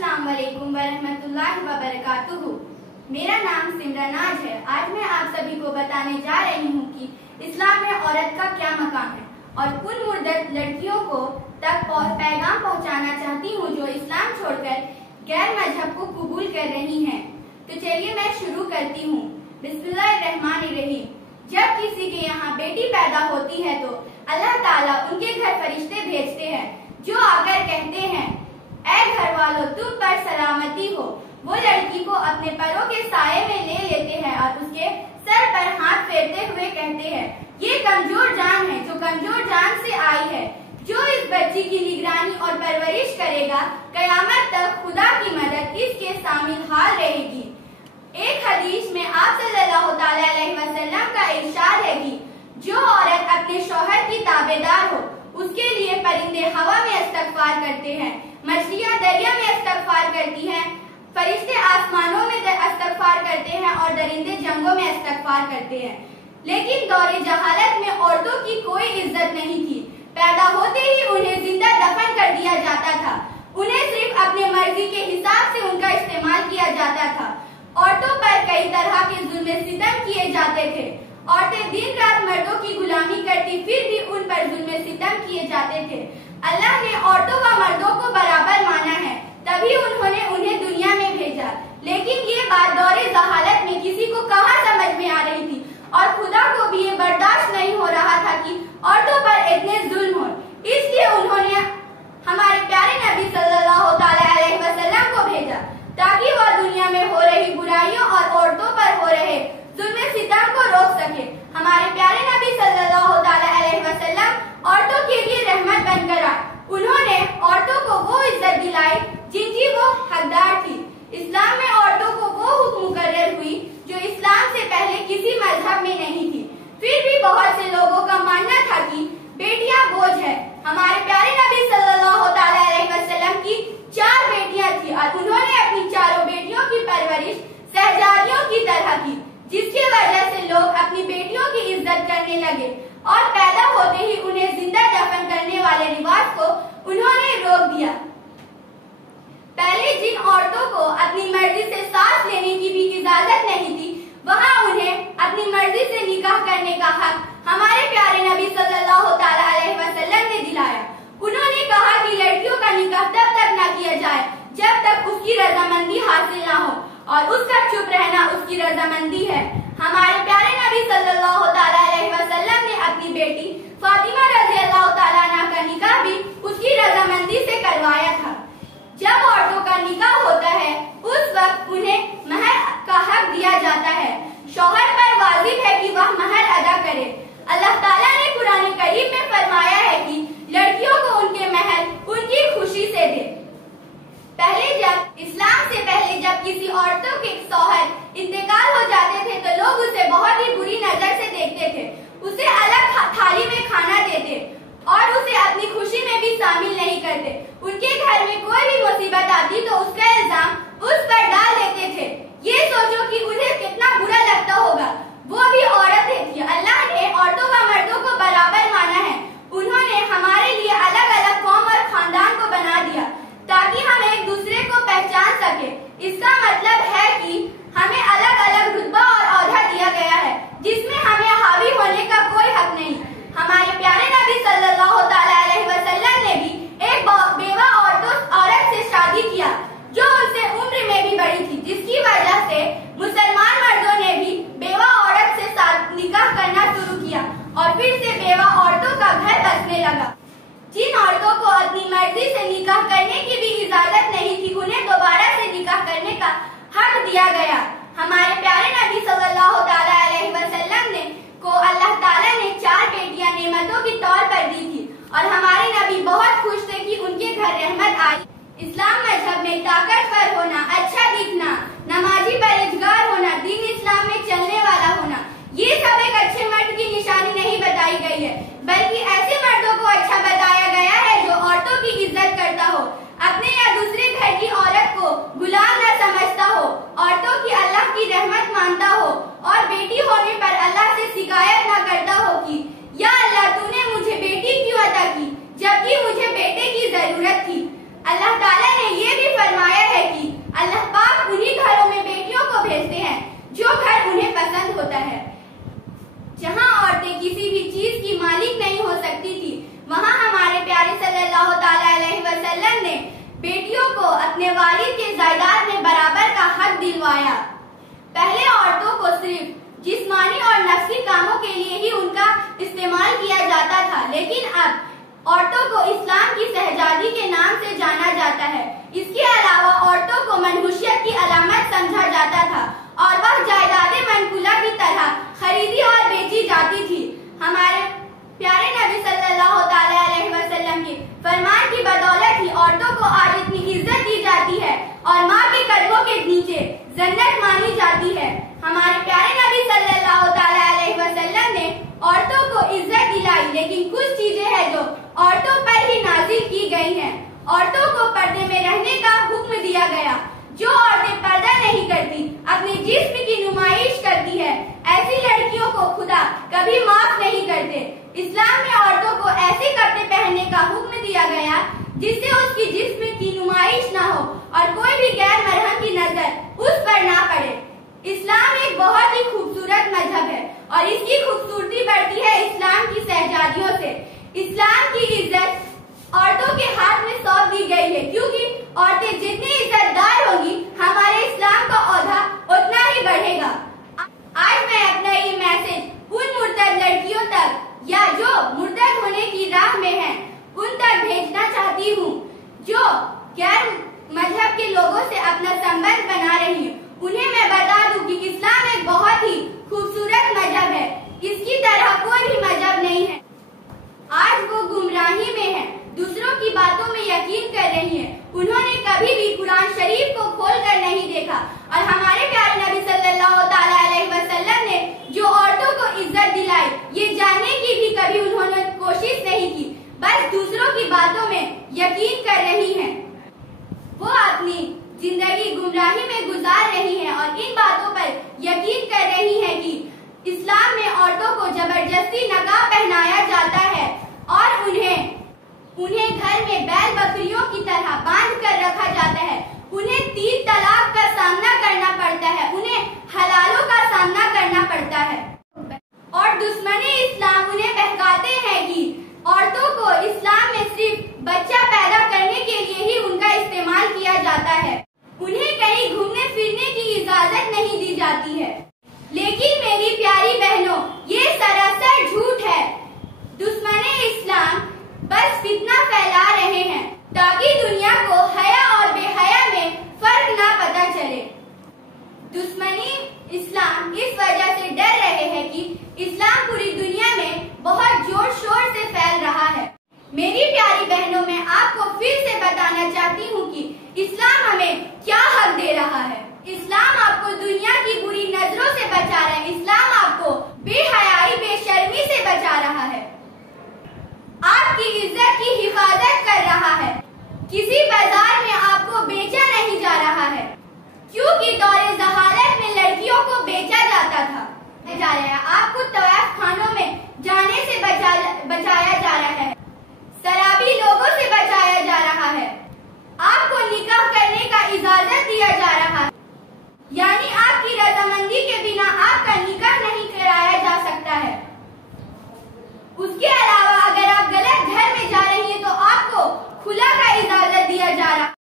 अस्सलाम वालेकुम वरहमतुल्लाहि वबरकातुहू। मेरा नाम सिमरनाज है। आज मैं आप सभी को बताने जा रही हूँ कि इस्लाम में औरत का क्या मकाम है और उन मुर्दत लड़कियों को तक पैगाम पहुँचाना चाहती हूँ जो इस्लाम छोड़कर गैर मजहब को कबूल कर रही हैं। तो चलिए मैं शुरू करती हूँ। बिस्मिल्लाहिर्रहमानिर्रहीम। जब किसी के यहाँ बेटी पैदा होती है तो अल्लाह ताला उनके घर फरिश्ते भेजते हैं जो आकर कहते हैं, ऐ घर वालों तुम पर सलामती हो। वो लड़की को अपने परों के साये में ले लेते हैं और उसके सर पर हाथ फेरते हुए कहते हैं, ये कमजोर जान है जो कमजोर जान से आई है। जो इस बच्ची की निगरानी और परवरिश करेगा कयामत तक खुदा की मदद इसके शामिल हाल रहेगी। एक हदीस में आप सल्लल्लाहु अलैहि वसल्लम का इरशाद है कि जो औरत अपने शौहर की ताबेदार हो उसके लिए परिंदे हवा में इस्तगफार करते हैं, मछलियां दरिया में इस्तगफार करती हैं, फरिश्ते आसमानों में इस्तगफार करते हैं और दरिंदे जंगों में इस्तगफार करते हैं। लेकिन दौरे जहालत में औरतों की कोई इज्जत नहीं थी। पैदा होते ही उन्हें जिंदा दफन कर दिया जाता था। उन्हें सिर्फ अपने मर्जी के हिसाब से उनका इस्तेमाल किया जाता था। औरतों पर कई तरह के जुल्म सितम किए जाते थे। औरतें दिन रात मर्दों की गुलामी करती फिर भी उन पर जुल्म सितम किए जाते थे। अल्लाह ने औरतों व मर्दों को बराबर माना है, तभी उन्होंने उन्हें दुनिया में भेजा। लेकिन ये बात दौरे जहालत में किसी को कहाँ समझ में आ रही थी और खुदा को भी ये बर्दाश्त नहीं हो रहा था कि औरतों पर इतने जुल्म हो। इसलिए उन्होंने हमारे प्यारे नबी सल्लल्लाहु अलैहि वसल्लम को भेजा ताकि वह दुनिया में हो रही बुराइयों और औरतों पर हो रहे जुल्म सितम को रोक सके। हमारे प्यारे नबी सल्लल्लाहु अलैहि वसल्लम औरतों के लिए रहमत बनकर आए। उन्होंने औरतों को वो इज्जत दिलाई जिनकी वो हकदार थी। इस्लाम में औरतों को वो हुक्म मुकर्रर हुई जो इस्लाम से पहले किसी मजहब में नहीं थी। फिर भी बहुत से लोगों का मानना था कि बेटियां बोझ है। हमारे प्यारे नबी सल्लल्लाहु अलैहि वसल्लम की 4 बेटियां थी और उन्होंने अपनी चारों बेटियों की परवरिश शहजादियों की तरह की, जिसकी वजह से लोग अपनी बेटियों की इज्जत करने लगे और पैदा होते ही उन्हें जिंदा दफन करने वाले रिवाज को उन्होंने रोक दिया। पहले जिन औरतों को अपनी मर्जी से सांस लेने की भी इजाजत नहीं थी, वहाँ उन्हें अपनी मर्जी से निकाह करने का हक हमारे प्यारे नबी सल्लल्लाहु अलैहि वसल्लम ने दिलाया। उन्होंने कहा कि लड़कियों का निकाह तब तक न किया जाए जब तक उसकी रजामंदी हासिल न हो और उसका चुप रहना उसकी रजामंदी है। हमारे प्यारे नबी सल्लल्लाहु अलैहि वसल्लम ने अपनी बेटी फातिमा रज़ियल्लाहु तआला अन्हा का निकाह भी उसकी रजामंदी से करवाया था। जब औरतों का निकाह होता है उस वक्त उन्हें महर का हक दिया जाता है। शौहर पर वाजिब है कि वह महर अदा करे। अल्लाह ताला ने कुरान करीम में फरमाया है कि लड़कियों को उनके महर उनकी खुशी से दे। इस्लाम से पहले जब किसी औरतों के शौहर इंतकाल हो जाते थे तो लोग उसे बहुत ही बुरी नजर से देखते थे, उसे अलग थाली में खाना देते और उसे अपनी खुशी में भी शामिल नहीं करते। उनके घर में कोई भी मुसीबत आती तो उसका इल्जाम उस पर डाल देते थे। ये सोचो कि उन्हें कितना बुरा लगता होगा। वो भी औरतें थी। अल्लाह ने औरतों व मर्दों को बराबर माना है। उन्होंने हमारे लिए अलग अलग कौम और खानदान को बना दिया ताकि हम एक दूसरे को पहचान सके। इसका मतलब है कि हमें अलग अलग रुतबा और औहदा दिया गया है जिसमें हमें हावी होने का कोई हक नहीं। हमारे प्यारे नबी सल्लल्लाहु अलैहि वसल्लम ने भी एक बेवा औरत से शादी किया जो उनसे उम्र में भी बड़ी थी, जिसकी वजह से मुसलमान मर्दों ने भी बेवा औरत से निकाह करना शुरू किया और फिर से बेवा औरतों का घर बसने लगा। जिन औरतों को अपनी मर्जी से निकाह करने की भी इजाजत नहीं थी उन्हें दोबारा से निकाह करने का हक दिया गया। हमारे प्यारे नबी सल्लल्लाहु अलैहि वसल्लम को अल्लाह ताला ने 4 बेटियां नेमतों के तौर पर दी थी और हमारे नबी बहुत खुश थे कि उनके घर रहमत आई। इस्लाम मजहब में ताकतवर होना, अच्छा दिखना, नमाजी परहेजगार होना, दीन इस्लाम में चलने वाला होना, ये सब एक अच्छे मर्द की निशानी नहीं बताई गई है, बल्कि ऐसे मर्दों को अच्छा बताया गया है जो औरतों की इज्जत करता हो, अपने या दूसरे घर की औरत को गुलाम न समझता हो, औरतों की अल्लाह की रहमत मानता हो और बेटी होने पर अल्लाह से शिकायत न करता हो कि या अल्लाह तूने मुझे बेटी क्यों अता की जबकि मुझे बेटे की जरूरत थी। अल्लाह ताला ने ये भी फरमाया है अपने वालिद के जायदाद में बराबर का हक दिलवाया। पहले औरतों को सिर्फ जिस्मानी और नफ्सी कामों के लिए ही उनका इस्तेमाल किया जाता था, लेकिन अब औरतों को इस्लाम की शहजादी के नाम से जाना जाता है। इसके अलावा औरतों को मनहुसियत की अलामत समझा जाता था और वह जायदाद मनकुला की तरह खरीदी और बेची जाती थी। हमारे प्यारे नबी सल्लल्लाहु अलैहि वसल्लम के फरमान की बदौलत ही औरतों को आज इतनी इज्जत दी जाती है और माँ के कदमों के नीचे जन्नत मानी जाती है। हमारे प्यारे नबी सल्लल्लाहु अलैहि वसल्लम ने औरतों को इज्जत दिलाई, लेकिन कुछ चीजें हैं जो औरतों पर ही नाजिल की गई हैं। औरतों को पर्दे में रहने का हुक्म दिया गया। जो औरतें पर्दा नहीं करती, अपने जिस्म की नुमाइश करती है, ऐसी लड़कियों को खुदा कभी माफ नहीं करते। इस्लाम में औरतों को ऐसे कपड़े पहनने का हुक्म दिया गया जिससे उसकी जिस्म की नुमाइश न हो और कोई भी गैर महरम की नजर उस पर ना पड़े। इस्लाम एक बहुत ही खूबसूरत मजहब है और इसकी खूबसूरती बढ़ती है इस्लाम की शहजादियों से। इस्लाम की इज्जत औरतों के हाथ में सौंप दी गई है, क्योंकि औरतें जितनी इज्जतदार होंगी हमारे इस्लाम का औहदा उतना ही बढ़ेगा। आज मैं अपना ये मैसेज उन मुर्तद लड़कियों तक या जो मुर्तद होने की राह में हैं, उन तक भेजना चाहती हूँ जो गैर मजहब के लोगों से अपना संबंध बना रही है। उन्हें मैं बता दूं कि इस्लाम एक बहुत ही खूबसूरत मजहब है, इसकी तरह कोई भी मजहब नहीं है। आज वो गुमराही में है, दूसरों की बातों में यकीन कर रही है। उन्होंने कभी भी कुरान शरीफ को खोल कर नहीं देखा और हमारे प्यारे नबी सल्लल्लाहु अलैहि वसल्लम ने जो औरतों को इज्जत दिलाई, ये जानने की भी कभी उन्होंने कोशिश नहीं की, बस दूसरों की बातों में यकीन कर रही हैं। वो अपनी जिंदगी गुमराही में गुजार रही हैं और इन बातों पर यकीन कर रही हैं कि इस्लाम में औरतों को जबरदस्ती नकाब पहनाया जाता है और उन्हें घर में बैल बकरियों की तरह बांध कर रखा जाता है। उन्हें 3 तलाक का सामना करना पड़ता है, उन्हें हलालों का सामना करना पड़ता है और दुश्मने इस्लाम उन्हें बहकाते हैं कि औरतों को इस्लाम में सिर्फ बच्चा पैदा करने के लिए ही उनका इस्तेमाल किया जाता है। उन्हें कहीं घूमने फिरने की इजाजत नहीं दी जाती है। लेकिन मेरी प्यारी बहनों, ये सरासर झूठ है। दुश्मने इस्लाम बस फितना फैला रहे हैं ताकि दुनिया को हया और बेहया में फर्क ना पता चले। दुश्मनी इस्लाम इस वजह से डर रहे हैं कि इस्लाम पूरी दुनिया में बहुत जोर शोर से फैल रहा है। मेरी प्यारी बहनों, मैं आपको फिर से बताना चाहती हूँ कि इस्लाम हमें क्या हक दे रहा है। इस्लाम आपको दुनिया की बुरी नजरों से बचा रहा है। इस्लाम आपको बेहयाई बेशर्मी से बचा रहा है, आपकी इज्जत की हिफाजत कर रहा है। किसी बाजार में आपको बेचा नहीं जा रहा है, क्योंकि दौरे जहालत में लड़कियों को बेचा जाता था। आपको तवाफ खानों में जाने से बचाया जा रहा है, शराबी लोगों से बचाया जा रहा है, आपको निकाह करने का इजाजत दिया जा रहा है, यानी आपकी रजामंदी के बिना आपका निकाह नहीं कराया जा सकता है। उसके अलावा अगर आप गलत घर में जा रही हैं तो आपको खुला का इजाजत दिया जा रहा है।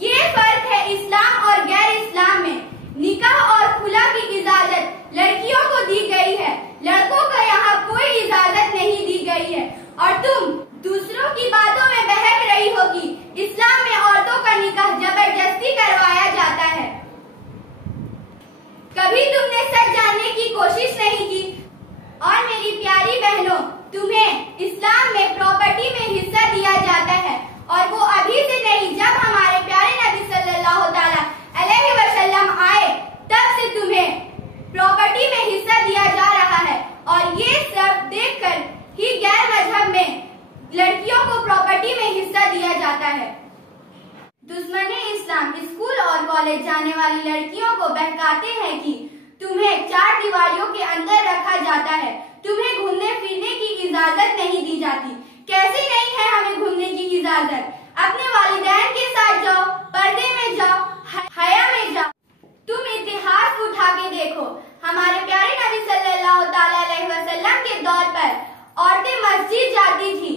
ये फर्क है इस्लाम और गैर इस्लाम में। निकाह और खुला की इजाजत लड़कियों को दी गई है, लड़कों को यहाँ कोई इजाजत नहीं दी गई है। और तुम दूसरों की बातों में बहक रही हो कि इस्लाम में औरतों का निकाह जबरदस्ती करवाया जाता है। कभी तुमने सच जानने की कोशिश नहीं की। और मेरी प्यारी बहनों, तुम्हें इस्लाम में प्रॉपर्टी में हिस्सा दिया जाता है और वो अभी से नहीं, जब हमारे प्यारे नबी सल्लल्लाहु अलैहि वसल्लम आए तब से तुम्हें प्रॉपर्टी में हिस्सा दिया जा रहा है। और ये सब देखकर ही गैर मजहब में लड़कियों को प्रॉपर्टी में हिस्सा दिया जाता है। दुश्मने इस्लाम स्कूल और कॉलेज जाने वाली लड़कियों को बहकाते हैं कि तुम्हें 4 दीवारियों के अंदर रखा जाता है, तुम्हें घूमने फिरने की इजाजत नहीं दी जाती। कैसी नहीं है हमें घूमने की इजाजत? अपने वालिदैन के साथ जाओ, पर्दे में जाओ, हया में जाओ। तुम इतिहास उठा के देखो, हमारे प्यारे नबी सल्लल्लाहु अलैहि वसल्लम के दौर पर औरतें मस्जिद जाती थी,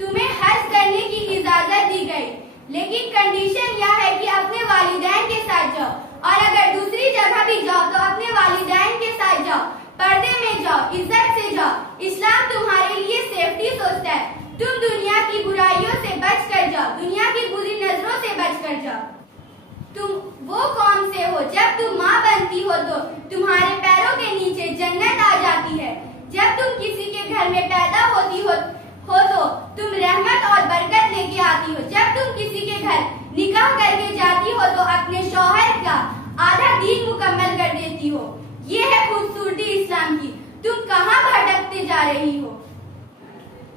तुम्हें हज करने की इजाजत दी गई। लेकिन कंडीशन यह है कि अपने वालिदैन के साथ जाओ, और अगर दूसरी जगह भी जाओ तो अपने वालिदैन के साथ जाओ, पर्दे में जाओ, इज्जत से जाओ। इस्लाम तुम्हारे लिए सेफ्टी सोचता है। तुम दुनिया की बुराइयों से बच कर जाओ, दुनिया की बुरी नजरों से बच कर जाओ। तुम वो कौम से हो, जब तुम माँ बनती हो तो तुम्हारे पैरों के नीचे जन्नत आ जाती है। जब तुम किसी के घर में पैदा होती हो तो तुम रहमत और बरकत लेके आती हो। जब तुम किसी के घर निकाह करके जाती हो तो अपने शौहर का आधा दीन मुकम्मल कर देती हो। ये है खूबसूरती इस्लाम की। तुम कहाँ भटकते जा रही हो?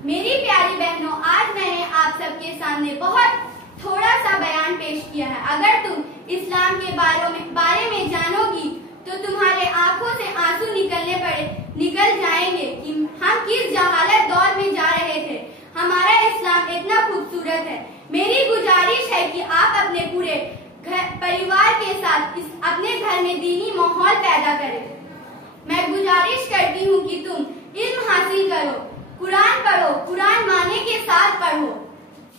मेरी प्यारी बहनों, आज मैंने आप सबके सामने बहुत थोड़ा सा बयान पेश किया है। अगर तुम इस्लाम के बारे में जानोगी तो तुम्हारे आंखों से आंसू निकल जाएंगे कि हम किस जहालत दौर में जा रहे थे। हमारा इस्लाम इतना खूबसूरत है। मेरी गुजारिश है कि आप अपने पूरे परिवार के साथ अपने घर में दीनी माहौल पैदा करें। मैं गुजारिश करती हूँ कि तुम इल्म हासिल करो, कुरान पढ़ो, कुरान माने के साथ पढ़ो।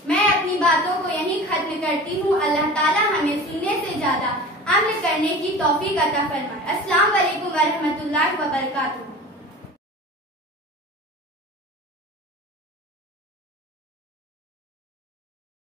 मैं अपनी बातों को यहीं खत्म करती हूँ। अल्लाह ताला हमें सुनने से ज्यादा अमल करने की तौफीक अता फरमाए। अस्सलाम वालेकुम व रहमतुल्लाहि व बरकातुहू।